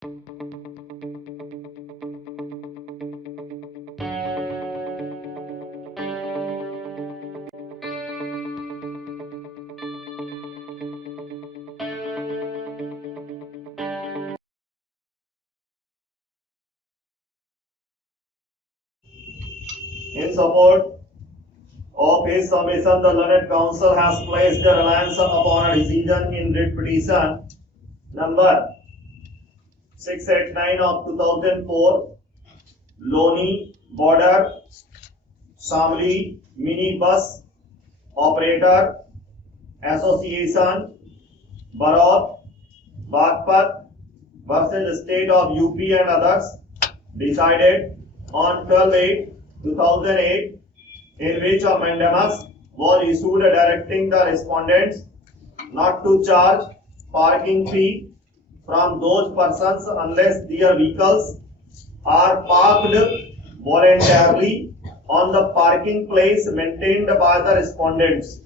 In support of his submission, the learned counsel has placed the reliance upon a decision in writ petition number 689 of 2004, Loni Border Shamli Mini Bus Operator Association, Barot, Bagpat versus State of UP and others, decided on 12/8/2008, in which a mandamus was issued directing the respondents not to charge parking fee from those persons unless their vehicles are parked voluntarily on the parking place maintained by the respondents.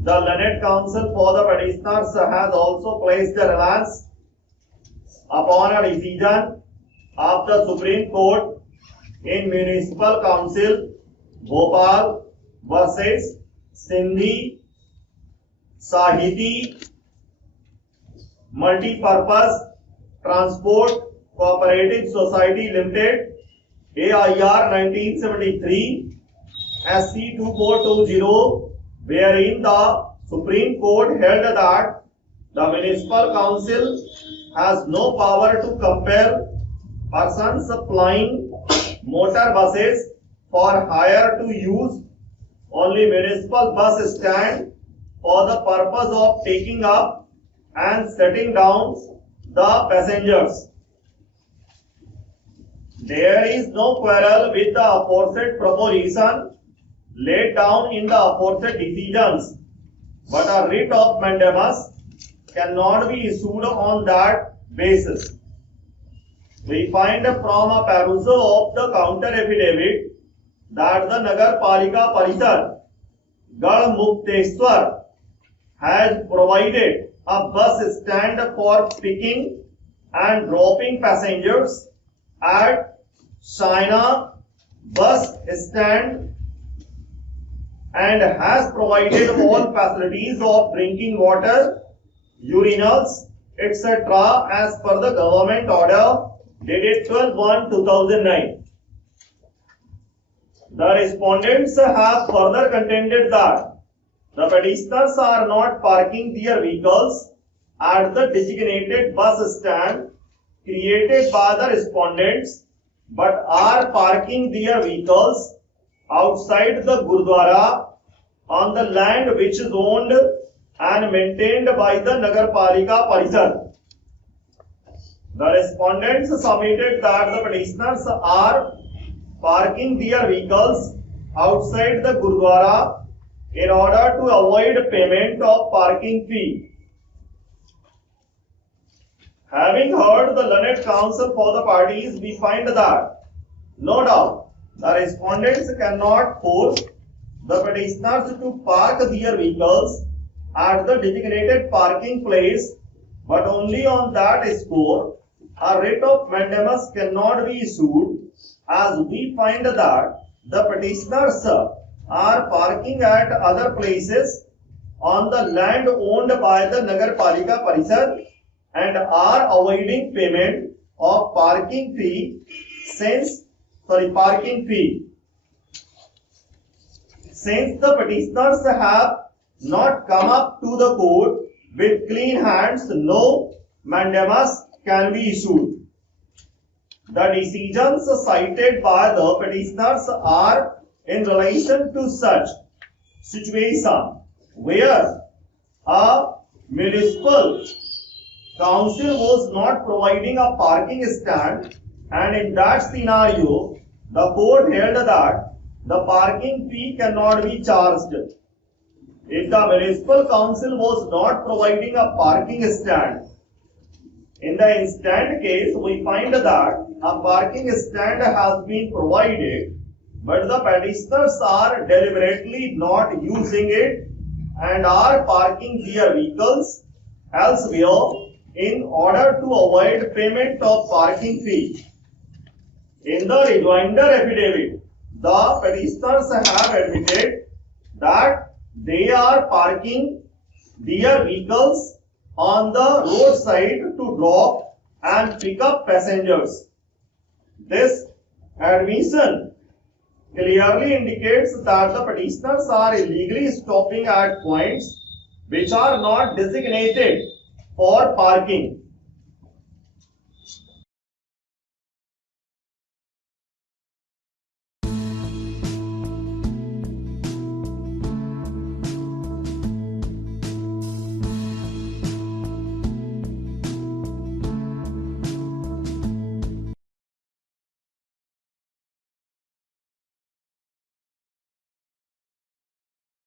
The learned counsel for the petitioners has also placed the reliance upon a decision of the Supreme Court in Municipal Council Bhopal versus Sindhi Sahiti Multipurpose Transport Cooperative Society Limited, AIR 1973 SC 2420, wherein the Supreme Court held that the Municipal Council has no power to compel persons plying motor buses for hire to use only municipal bus stand for the purpose of taking up and setting down the passengers. There is no quarrel with the aforesaid proposition laid down in the aforesaid decisions, but a writ of mandamus cannot be issued on that basis. We find from a perusal of the counter affidavit that the Nagar Palika Parisad Garhmukteshwar has provided a bus stand for picking and dropping passengers at China bus stand and has provided all facilities of drinking water, urinals, etc. as per the government order dated 12/1/2009. The respondents have further contended that the petitioners are not parking their vehicles at the designated bus stand created by the respondents, but are parking their vehicles outside the Gurdwara on the land which is owned and maintained by the Nagar Palika Parisad. The respondents submitted that the petitioners are parking their vehicles outside the Gurdwara in order to avoid payment of parking fee. Having heard the learned counsel for the parties, we find that no doubt the respondents cannot force the petitioners to park their vehicles at the designated parking place, but only on that score a writ of mandamus cannot be issued, as we find that the petitioners are parking at other places on the land owned by the Nagar Palika Parisad and are avoiding payment of parking fee since the petitioners have not come up to the court with clean hands, no mandamus can be issued. The decisions cited by the petitioners are in relation to such situation where a municipal council was not providing a parking stand, and in that scenario the court held that the parking fee cannot be charged. If the municipal council was not providing a parking stand, in the instant case we find that a parking stand has been provided, but the petitioners are deliberately not using it and are parking their vehicles elsewhere in order to avoid payment of parking fee. In the rejoinder affidavit, the petitioners have admitted that they are parking their vehicles on the roadside to drop and pick up passengers. This admission clearly indicates that the petitioners are illegally stopping at points which are not designated for parking.